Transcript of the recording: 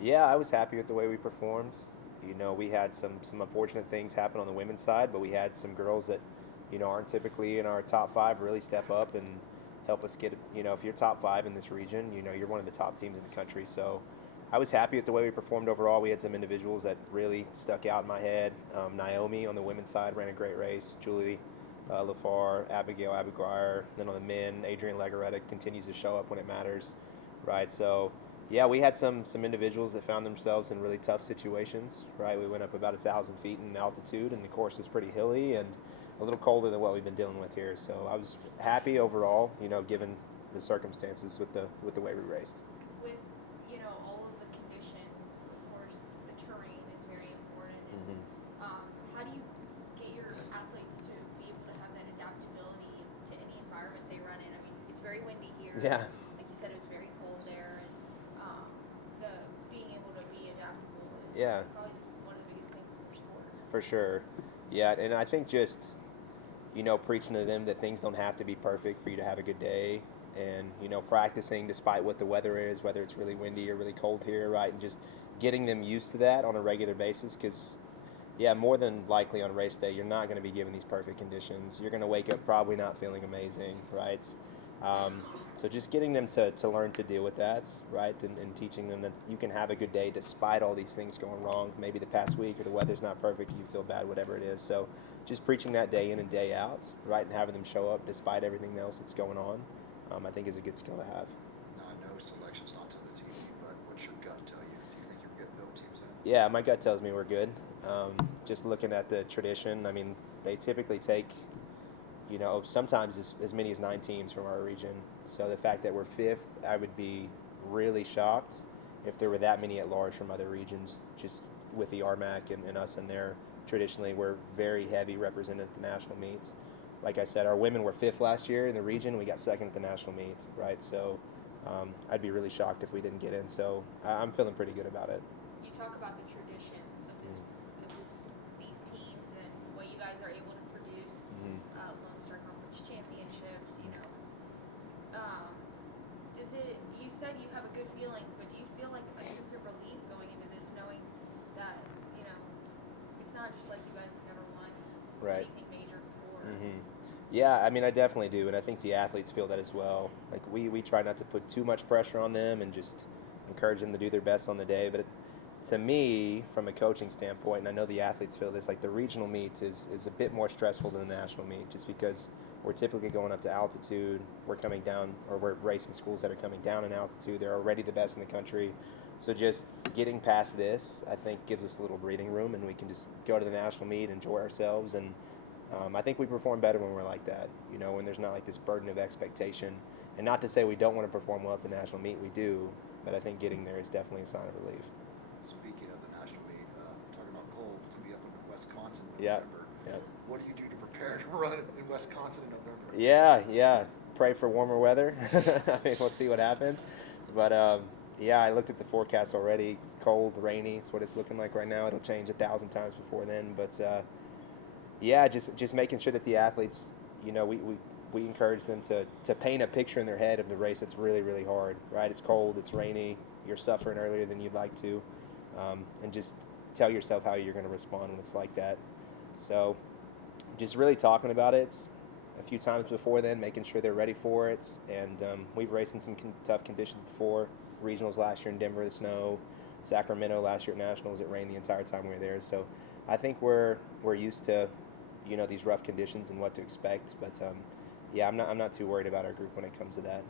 Yeah, I was happy with the way we performed. We had some unfortunate things happen on the women's side, but we had some girls that, aren't typically in our top five really step up and help us get, if you're top five in this region, you're one of the top teams in the country. So I was happy with the way we performed overall. We had some individuals that really stuck out in my head. Naomi on the women's side ran a great race. Julie LaFar, Abigail Abigair. Then on the men, Adrian Legaretta continues to show up when it matters, right? So yeah, we had some individuals that found themselves in really tough situations, right? We went up about 1,000 feet in altitude, and the course was pretty hilly and a little colder than what we've been dealing with here. So I was happy overall, given the circumstances with the way we raced. With all of the conditions, of course, the terrain is very important. And, Hmm. how do you get your athletes to be able to have that adaptability to any environment they run in? I mean, it's very windy here. Yeah, Like you said, it was very cold there, and the being able to be adaptable is yeah, probably one of the biggest things in your sport. for sure. Yeah, and I think just preaching to them that things don't have to be perfect for you to have a good day, and practicing despite what the weather is, whether it's really windy or really cold here, right? And just getting them used to that on a regular basis, because yeah, more than likely on race day, you're not going to be given these perfect conditions. You're going to wake up probably not feeling amazing, right? Um, so just getting them to learn to deal with that, right? And teaching them that you can have a good day despite all these things going wrong. Maybe the past week or the weather's not perfect, you feel bad, whatever it is. So just preaching that day in and day out, right? And having them show up despite everything else that's going on, I think is a good skill to have. Now, I know selection's not till this evening, but what's your gut tell you? Do you think you're getting both teams in? Yeah, my gut tells me we're good. Just looking at the tradition, I mean, they typically take, sometimes as many as 9 teams from our region. So the fact that we're fifth, I would be really shocked if there were that many at large from other regions, just with the RMAC and us in there. Traditionally, we're very heavy represented at the national meets. Like I said, our women were fifth last year in the region. We got second at the national meet, right? So I'd be really shocked if we didn't get in. So I'm feeling pretty good about it. You talk about the tradition of these teams and what you guys are able to produce. Mm-hmm. Lone Star Conference championships. Um, does it? You said you have a good feeling, but do you feel like a sense of relief going into this, knowing that it's not just like you guys have never won Right. anything major before? Hmm. Yeah, I mean, I definitely do, and I think the athletes feel that as well. Like we try not to put too much pressure on them and just encourage them to do their best on the day. But to me, from a coaching standpoint, and I know the athletes feel this, like the regional meets is a bit more stressful than the national meet, just because we're typically going up to altitude. We're coming down, or we're racing schools that are coming down in altitude. They're already the best in the country. So just getting past this, I think, gives us a little breathing room, and we can just go to the national meet, enjoy ourselves, and I think we perform better when we're like that, when there's not like this burden of expectation. And not to say we don't want to perform well at the national meet, we do, but I think getting there is definitely a sign of relief. Speaking of the national meet, talking about cold, it's going to be up in Wisconsin in Yeah, November. yeah, What do you do to prepare to run in Wisconsin in November? yeah, yeah. Pray for warmer weather. I mean, we'll see what happens. But yeah, I looked at the forecast already. Cold, rainy is what it's looking like right now. It'll change 1,000 times before then, but yeah, just making sure that the athletes, we encourage them to paint a picture in their head of the race that's really, really hard, right? It's cold, it's rainy, you're suffering earlier than you'd like to, and just tell yourself how you're going to respond when it's like that. So just really talking about it a few times before then, making sure they're ready for it. And we've raced in some tough conditions before. Regionals last year in Denver, the snow. Sacramento last year at Nationals, it rained the entire time we were there. So I think we're used to these rough conditions and what to expect. But yeah, I'm not too worried about our group when it comes to that.